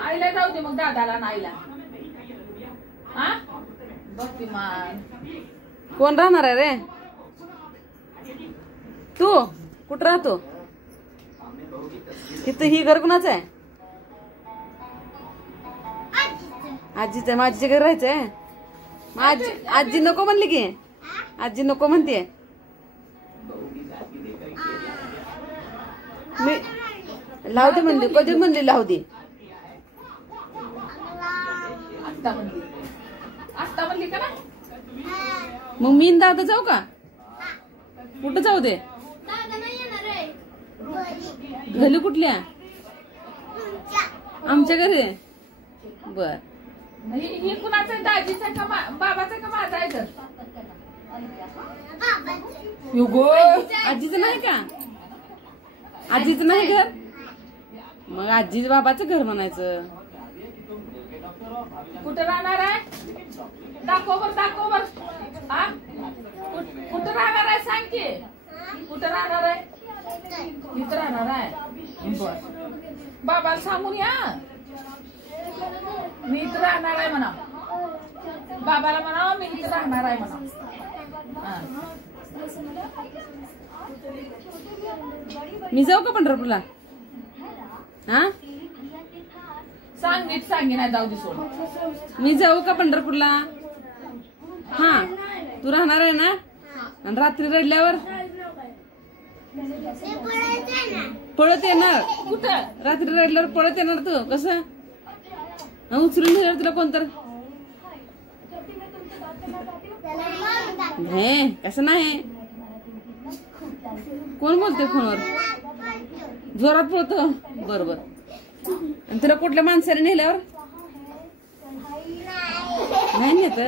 आईला जाऊ दे मग दादाला आणि आईला. हा भक्तिमान कोण राहणार आहे रे तू? कुठं राहतो? इथं ही घर कुणाचं आहे? आजीचं आहे. माझ्या घर राहायचंय. आजी नको म्हणली की? आजी नको म्हणते. मी लावू दे म्हणली. कधी म्हणली लावू दे? आत्ता म्हणली का ना? मग मी दादा जाऊ का? कुठं जाऊ दे? घरी कुठल्या? आमच्या घरी. बर. ही कुणाचं आहे? दाजीचं का बाबाचं का माझं आहे? तर आजीचं नाही का? आजीचं नाही घर? मग आजी बाबाचं घर म्हणायचं. कुठं राहणार आहे? दाखव बर दाखव बर. हा कुठं राहणार आहे सांग की. कुठं राहणार आहे? इथं राहणार आहे. बर बाबाला सांगून या मी इथं राहणार आहे म्हणा. बाबाला म्हणा मी इथं राहणार आहे म्हणा. मी जाऊ का पंढरपूरला? हा सांग नीट सांगे नाही जाऊ दे सोड. मी जाऊ का पंढरपूरला? हा तू राहणार आहे ना? आणि रात्री रडल्यावर पळत येणार? कुठं? रात्री रडल्यावर पळत येणार तू? कसं उचलून नेणार तुला कोणतर? हे कसं नाही. कोण बोलते फोनवर? जोरात पळतो. बरोबर. आणि तुला कुठल्या माणसाने नेल्यावर? नाही नेत.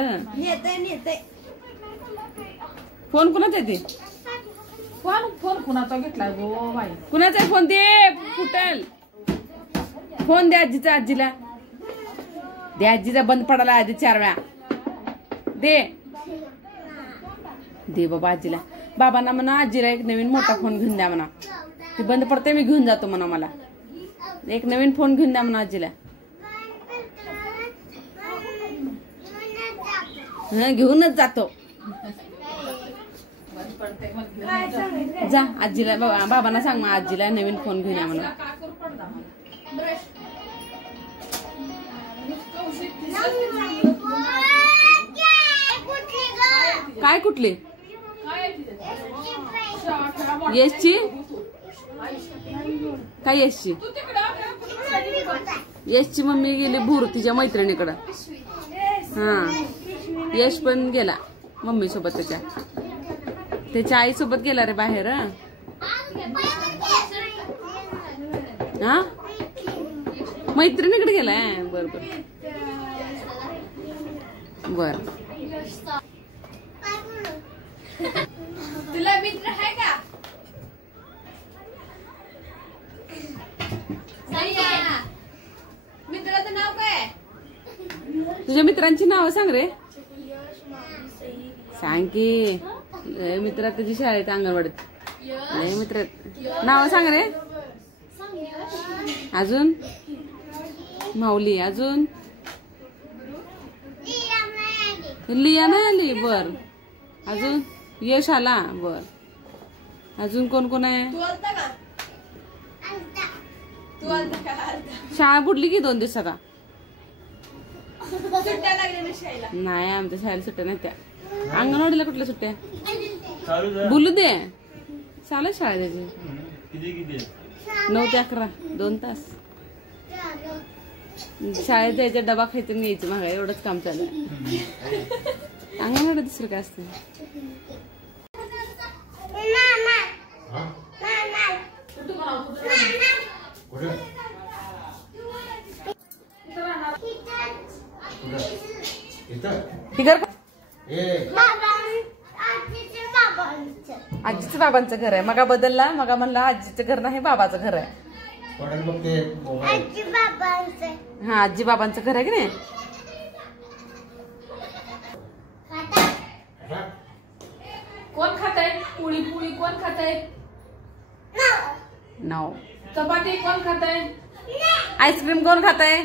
फोन कुणाचा आहे? ते फोन कुणाचा घेतलाय गो बाई? कुणाचा आहे फोन? दे फुटल. फोन दे आजीचा. आजीला दे. आजीचा बंद पडाला आधी 4 वेळा. दे बाबा आजीला. बाबांना म्हणा आजीला एक नवीन मोठा फोन घेऊन द्या म्हणा. ते बंद पडते मी घेऊन जातो म्हणा. मला एक नवीन फोन घेऊन द्या म्हणा आजीला. घेऊनच जातो. जा आजीला बाबांना सांग मग आजीला नवीन फोन घेऊन या म्हणा. काय कुठली? यशची? काय यशची? यशची मम्मी गेली भूर तिच्या मैत्रिणीकडं. हा यश पण गेला मम्मी सोबत. त्याच्या आई सोबत गेला रे बाहेर. हा मैत्रिणीकडे गेलाय. बर बर बर. तुला मित्र आहे का? मित्राचं नाव काय? तुझ्या मित्रांची नाव सांग रे. सांग की. मित्र तुझी शाळेत अंगणवाडीत मित्र नाव सांग रे. अजून माऊली. अजून लिया नाही आली. बर. अजून यश आला. बर. अजून कोण कोण आहे? शाळा बुडली की 2 दिवसाला. नाही आमच्या शाळेला सुट्ट्या नाही. त्या अंगणवाडीला कुठल्या सुट्ट्या? बोलू दे. चालू शाळा त्याची 9 ते 11 2 तास. शाळेत जायचं डबा खायचं आणि यायचं मागा एवढंच काम चालू. अंगणवाडी दुसरं काय असतं? आजीचं बाबांचं घर आहे. मगा बदलला. मगा म्हणला आजीचं घर नाही बाबाचं घर आहे. हा आजी बाबांचं घर आहे की नाही? कोण खाताय? पोळी पोळी कोण खाताय? नाव. चपाती कोण खाताय? आईस्क्रीम कोण खात आहे?